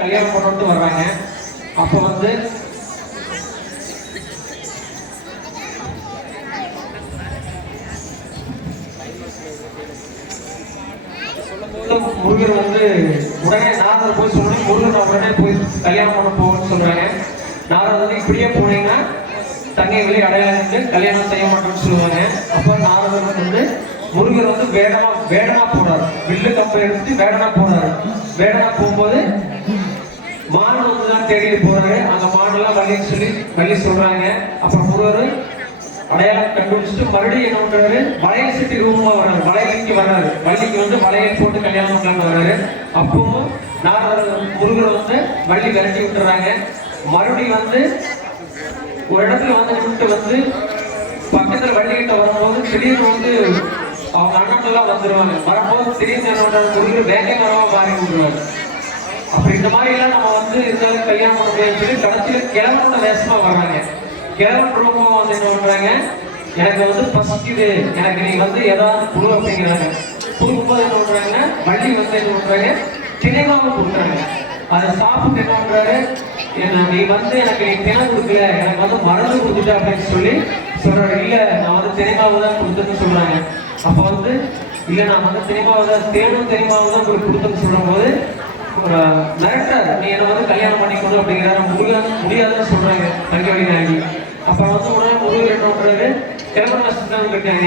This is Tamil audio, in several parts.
கல்யாணம் பண்ணிட்டு வர்றாங்க. அப்போ வந்து முருகர் வந்து உடனே நாரதர் போய் சொல்லணும். முருகன் உடனே போய் கல்யாணம் பண்ண போகணும்னு சொல்றாங்க. நாரதர் வந்து இப்படியே போனீங்கன்னா தங்கை வழி அடையாளம் கல்யாணம் செய்ய மாட்டோம்னு சொல்லுவாங்க. அப்போ நாரதர் வந்து முருகர் வந்து வேடமா வேடமா போறாரு வில்லு கப்பை எடுத்து வேடமா போறாரு வேடமா போகும்போது மாடு வந்து தான் தேடி போறாரு. அந்த மாடெல்லாம் வள்ளின்னு சொல்லி வள்ளி சொல்றாங்க. அப்புறம் முருகர் அடையாளம் கண்டுபிடிச்சிட்டு மறுபடியும் என்ன பண்றாரு? வளையல் சிட்டி ரூபமா வர்றாரு. வளையலுக்கு வர்றாரு. வள்ளிக்கு வந்து வளையல் போட்டு கல்யாணம் பண்ணலாம்னு வர்றாரு. அப்பவும் நாரதர் முருகர் வந்து வள்ளி விரட்டி விட்டுறாங்க. மறுபடியும் வந்து ஒரு இடத்துல வந்து நின்னுட்டு வந்து பக்கத்துல வள்ளிகிட்ட வரும்போது திடீர்னு வந்து அவங்க அண்ணன்லாம் வந்துருவாங்க. வரும்போது திடீர்னு என்ன பண்றாரு முருகர் மரமா மாறி விடுறாரு அப்படி இந்த மாதிரி எல்லாம் நம்ம வந்து இருந்தாலும் கல்யாணம் பண்ண முடியாது சொல்லி கடைசியில கிழவனோட வேஷமா வர்றாங்க. கிழவன் ரூபம் வந்து என்ன பண்றாங்க? எனக்கு வந்து பசிக்குது எனக்கு நீ வந்து ஏதாவது குழு அப்படிங்கிறாங்க. கொடுக்கும்போது என்ன பண்றாங்க? வள்ளி வந்து என்ன பண்றாங்க? திணைமாவும் கொடுக்குறாங்க. அதை சாப்பிட்டு என்ன பண்றாரு? என்ன நீ வந்து எனக்கு நீ தினம் கொடுக்கல. எனக்கு வந்து மருந்து கொடுத்துட்ட அப்படின்னு சொல்லி சொல்றாரு. இல்ல நான் வந்து தினைக்காம தான் கொடுத்துன்னு சொல்றாங்க. அப்ப வந்து இல்ல நான் வந்து திணைமாவு தான் தேனும் திணைமாவு தான் உங்களுக்கு கொடுத்துன்னு சொல்லும்போது மிரட்டார் நீ என்ன வந்து கல்யாணம் பண்ணிக்கணும் அப்படிங்கிறாரு. முருகன் முடியாதுன்னு சொல்றாங்க தங்கவழி நாயகி அப்போ வந்து உடனே முருகன் என்ன பண்றாரு கிழமை நஷ்டம் கேட்டாங்க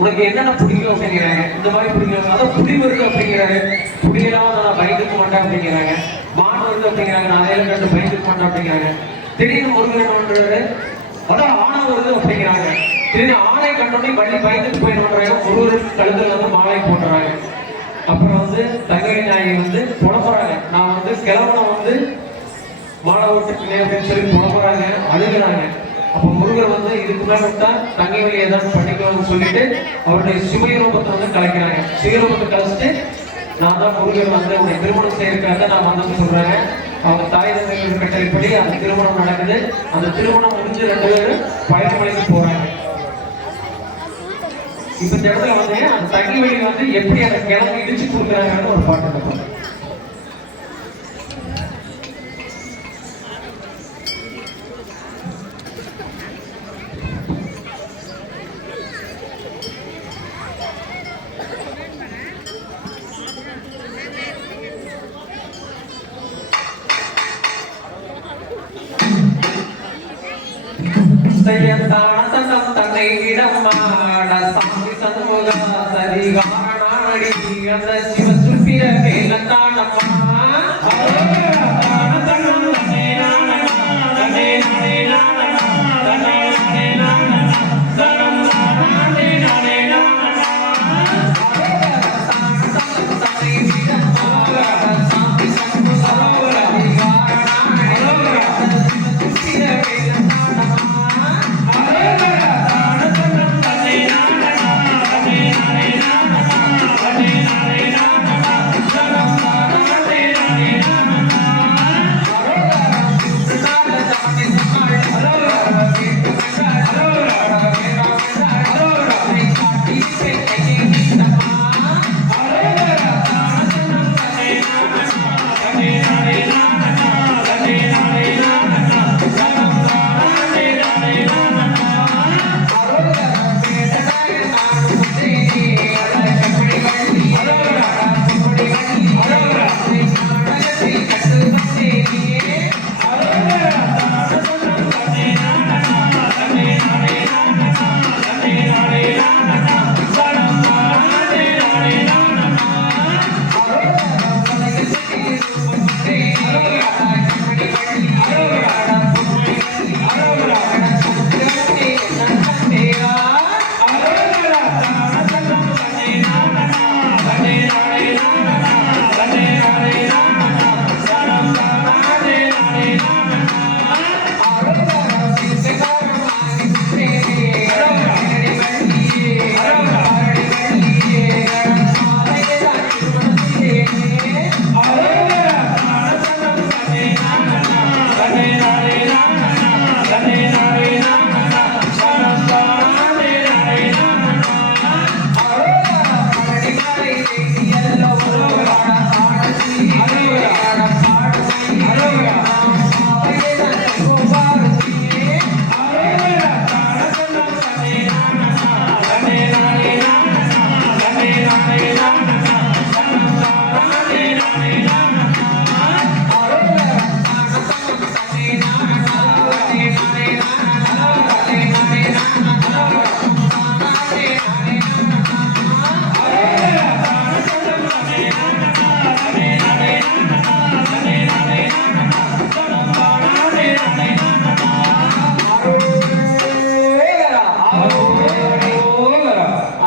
உனக்கு என்னென்ன பிடிக்கும் அப்படிங்கிறாங்க இந்த மாதிரி பிடிக்கும் அதான் புடி வருது அப்படிங்கிறாரு. புடியெல்லாம் நான் பயந்துக்க மாட்டேன் அப்படிங்கிறாங்க. மான் வருது அப்படிங்கிறாங்க. நான் அதையில கண்டு பயந்துக்க மாட்டேன் அப்படிங்கிறாங்க. திடீர்னு முருகன் என்ன பண்றாரு அதான் ஆணை வருது அப்படிங்கிறாங்க. திடீர்னு ஆணை கண்டோடனே வள்ளி பயந்துட்டு போய் ஒரு ஒரு கழுத்துல வந்து மாலை போட்டுறாங்க அப்புறம் வந்து தங்கை நாயகி வந்து புலம்புறாங்க. நான் வந்து கிழவனை வந்து மாலை ஓட்டு அப்படின்னு சொல்லி புலம்புறாங்க. அழுகிறாங்க. அப்ப முருகர் வந்து இதுக்கு மேல விட்டா தங்கை வழி ஏதாவது பண்ணிக்கலாம்னு சொல்லிட்டு அவருடைய சிவரூபத்தை வந்து கலைக்கிறாங்க. சிவரூபத்தை கலைச்சிட்டு நான் தான் முருகர் வந்து உன்னை திருமணம் செய்யறதுக்காக நான் வந்தேன்னு சொல்றாங்க. அவங்க தாய் தந்தைகள் கட்டளைப்படி அந்த திருமணம் நடக்குது. அந்த திருமணம் முடிஞ்சு ரெண்டு பேரும் பயணமடைந்து போறாங்க. இப்ப இந்த இடத்துல வந்து அந்த தண்ணி வழி வந்து எப்படி அந்த கிழமை இடிச்சு கொடுக்குறாங்கன்னு ஒரு பாட்டு இருக்கும் செய்யத்தானதம் தன்னை തൈടം പാട സാധി സന്മുഖ തരികാണാടി